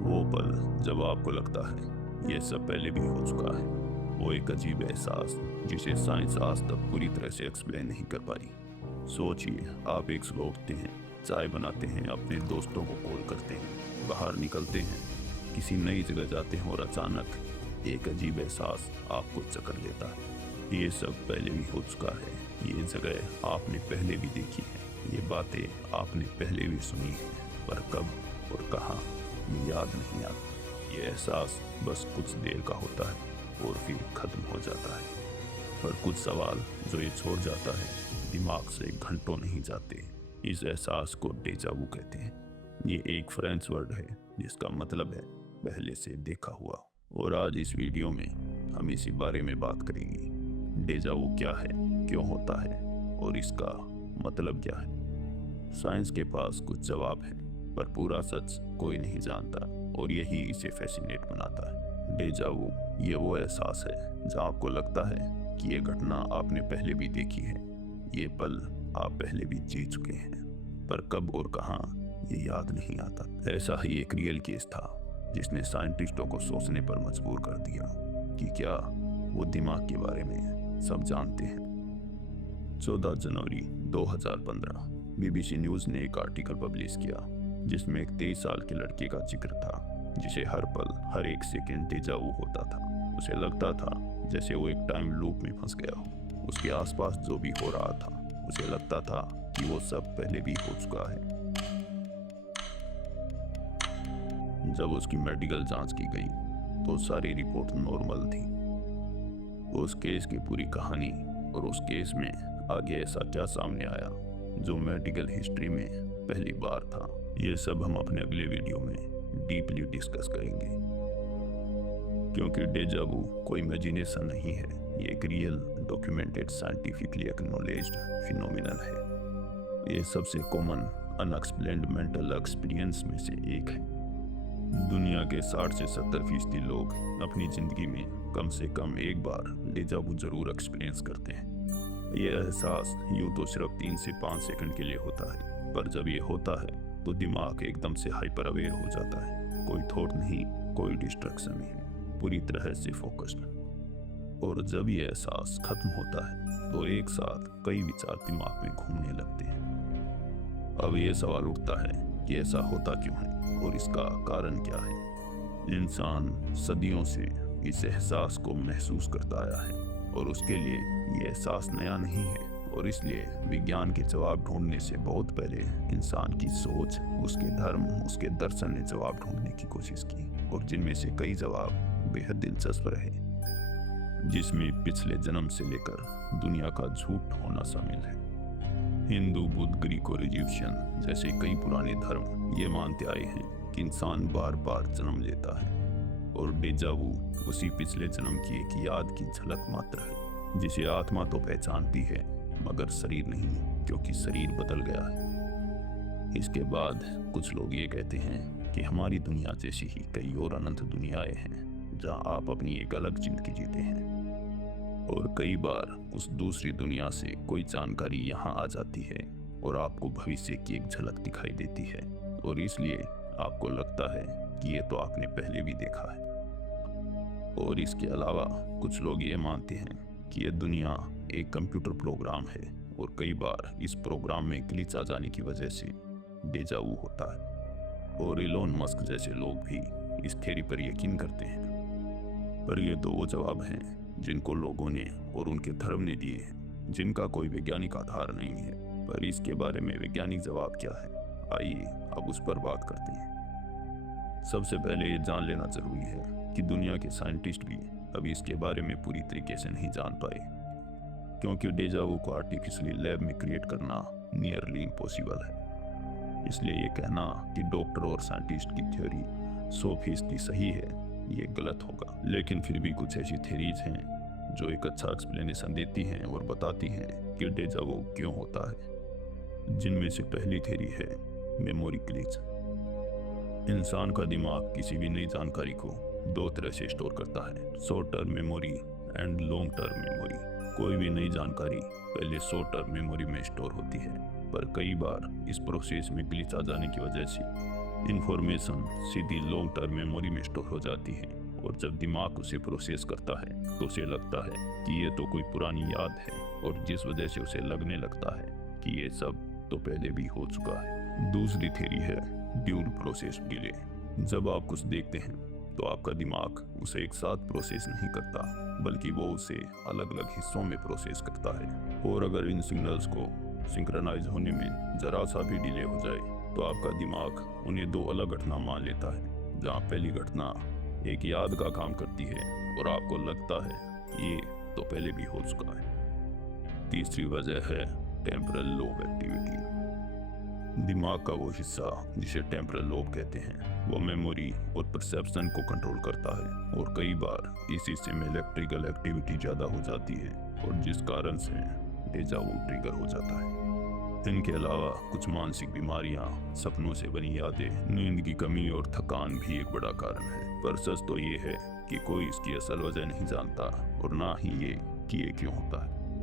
वो पल जब आपको लगता है ये सब पहले भी हो चुका है। वो एक अजीब एहसास जिसे साइंस आज तक पूरी तरह से एक्सप्लेन नहीं कर पाई। सोचिए, आप एक सुबह उठते हैं, चाय बनाते हैं, अपने दोस्तों को कॉल करते हैं, बाहर निकलते हैं, किसी नई जगह जाते हैं और अचानक एक अजीब एहसास आपको जकड़ लेता है। ये सब पहले भी हो चुका है, ये जगह आपने पहले भी देखी है, ये बातें आपने पहले भी सुनी हैं, पर कब और कहाँ ये याद नहीं आता। ये एहसास बस कुछ देर का होता है और फिर खत्म हो जाता है। पर कुछ सवाल जो ये छोड़ जाता है दिमाग से घंटों नहीं जाते। इस एहसास को डेजा वू कहते हैं। ये एक फ्रेंच वर्ड है जिसका मतलब है पहले से देखा हुआ। और आज इस वीडियो में हम इसी बारे में बात करेंगे। डेजा वू क्या है, क्यों होता है और इसका मतलब क्या है। साइंस के पास कुछ जवाब है, पर पूरा सच कोई नहीं जानता और यही इसे फैसिनेट बनाता है। डेजा वू ये वो एहसास है जहाँ आपको लगता है कि ये घटना आपने पहले भी देखी है, ये पल आप पहले भी जी चुके हैं, पर कब और कहाँ ये याद नहीं आता। ऐसा ही एक रियल केस था जिसने साइंटिस्टों को सोचने पर मजबूर कर दिया कि क्या वो दिमाग के बारे में सब जानते हैं। 14 जनवरी 2015 बीबीसी न्यूज ने एक आर्टिकल पब्लिश किया जिसमें एक 23 साल के लड़के का जिक्र था जिसे हर पल हर एक सेकंड डेजा वू होता था। उसे लगता था जैसे वो एक टाइम लूप में फंस गया हो। उसके आसपास जो भी हो रहा था उसे लगता था कि वो सब पहले भी हो चुका है। जब उसकी मेडिकल जांच की गई तो सारी रिपोर्ट नॉर्मल थी। उस केस की पूरी कहानी और उस केस में आगे ऐसा क्या सामने आया जो मेडिकल हिस्ट्री में पहली बार था, ये सब हम अपने अगले वीडियो में डीपली डिस्कस करेंगे। क्योंकि डेजा वू कोई इमेजिनेशन नहीं है, ये एक real documented scientifically acknowledged phenomenon है। ये सबसे कॉमन अनएक्सप्लेन्ड मेंटल एक्सपीरियंस में से एक है। दुनिया के 60 से 70% लोग अपनी जिंदगी में कम से कम एक बार डेजा वू जरूर एक्सपीरियंस करते हैं। ये एहसास यूं तो सिर्फ 3 से 5 सेकंड के लिए होता है, पर जब ये होता है तो दिमाग एकदम से हाइपर अवेयर हो जाता है। कोई थॉट नहीं, कोई डिस्ट्रैक्शन नहीं, पूरी तरह से फोकस्ड। और जब ये एहसास खत्म होता है तो एक साथ कई विचार दिमाग में घूमने लगते हैं। अब ये सवाल उठता है कि ऐसा होता क्यों है और इसका कारण क्या है। इंसान सदियों से इस एहसास को महसूस करता आया है और उसके लिए ये एहसास नया नहीं है, और इसलिए विज्ञान के जवाब ढूंढने से बहुत पहले इंसान की सोच, उसके धर्म, उसके दर्शन ने जवाब ढूंढने की कोशिश की, और जिनमें से कई जवाब बेहद दिलचस्प रहे, जिसमें पिछले जन्म से लेकर दुनिया का झूठ होना शामिल है। हिंदू, बुद्ध, ग्रीक और इजिप्शियन जैसे कई पुराने धर्म ये मानते आए हैं कि इंसान बार बार जन्म लेता है, और डेजा वू उसी पिछले जन्म की एक याद की झलक मात्र है जिसे आत्मा तो पहचानती है मगर शरीर नहीं, क्योंकि शरीर बदल गया है। इसके बाद कुछ लोग ये कहते हैं कि हमारी दुनिया जैसी ही कई और अनंत दुनियाएं हैं जहां आप अपनी एक अलग जिंदगी जीते हैं, और कई बार उस दूसरी दुनिया से कोई जानकारी यहाँ आ जाती है और आपको भविष्य की एक झलक दिखाई देती है, और इसलिए आपको लगता है कि ये तो आपने पहले भी देखा है। और इसके अलावा कुछ लोग ये मानते हैं कि ये दुनिया एक कंप्यूटर प्रोग्राम है, और कई बार इस प्रोग्राम में ग्लिच आ जाने की वजह से डेजा वू होता है। और इलोन मस्क जैसे लोग भी इस थ्योरी पर यकीन करते हैं। पर ये तो वो जवाब हैं जिनको लोगों ने और उनके धर्म ने दिए हैं, जिनका कोई वैज्ञानिक आधार नहीं है। पर इसके बारे में वैज्ञानिक जवाब क्या है, आइए अब उस पर बात करते हैं। सबसे पहले ये जान लेना जरूरी है कि दुनिया के साइंटिस्ट भी अभी इसके बारे में पूरी तरीके से नहीं जान पाए, क्योंकि डेजा वू को आर्टिफिशियली लैब में क्रिएट करना नियरली इम्पॉसिबल है। इसलिए ये कहना कि डॉक्टर और साइंटिस्ट की थ्योरी 100% सही है, ये गलत होगा। लेकिन फिर भी कुछ ऐसी थ्योरीज हैं जो एक अच्छा एक्सप्लेनेशन देती हैं और बताती हैं कि डेजा वू क्यों होता है। जिनमें से पहली थ्योरी है मेमोरी ग्लिच। इंसान का दिमाग किसी भी नई जानकारी को दो तरह से स्टोर करता है, short term memory and long term memory. कोई भी नई जानकारी पहले शॉर्ट टर्म मेमोरी में स्टोर होती है, पर कई बार इस प्रोसेस में ग्लिच आ जाने की वजह से इंफॉर्मेशन सीधी लॉन्ग टर्म मेमोरी में स्टोर हो जाती है और जब दिमाग उसे प्रोसेस करता है तो उसे लगता है कि ये तो कोई पुरानी याद है, और जिस वजह से उसे लगने लगता है कि ये सब तो पहले भी हो चुका है। दूसरी थ्योरी है ड्यूल प्रोसेस डिले। जब आप कुछ देखते हैं तो आपका दिमाग उसे एक साथ प्रोसेस नहीं करता, बल्कि वो उसे अलग अलग हिस्सों में प्रोसेस करता है। और अगर इन सिग्नल्स को सिंक्रोनाइज होने में जरा सा भी डिले हो जाए तो आपका दिमाग उन्हें दो अलग घटना मान लेता है, जहाँ पहली घटना एक याद का काम करती है और आपको लगता है ये तो पहले भी हो चुका है। तीसरी वजह है टेम्परल लोब एक्टिविटी। दिमाग का वो हिस्सा जिसे टेम्परल लोब कहते हैं वो मेमोरी और परसेप्शन को कंट्रोल करता है, और कई बार इस हिस्से में इलेक्ट्रिकल एक्टिविटी ज़्यादा हो जाती है और जिस कारण से डेजा वू ट्रिगर हो जाता है। इनके अलावा कुछ मानसिक बीमारियां, सपनों से बनी यादें, नींद की कमी और थकान भी एक बड़ा कारण है। पर सच तो ये है कि कोई इसकी असल वजह नहीं जानता और ना ही ये कि ये क्यों होता है।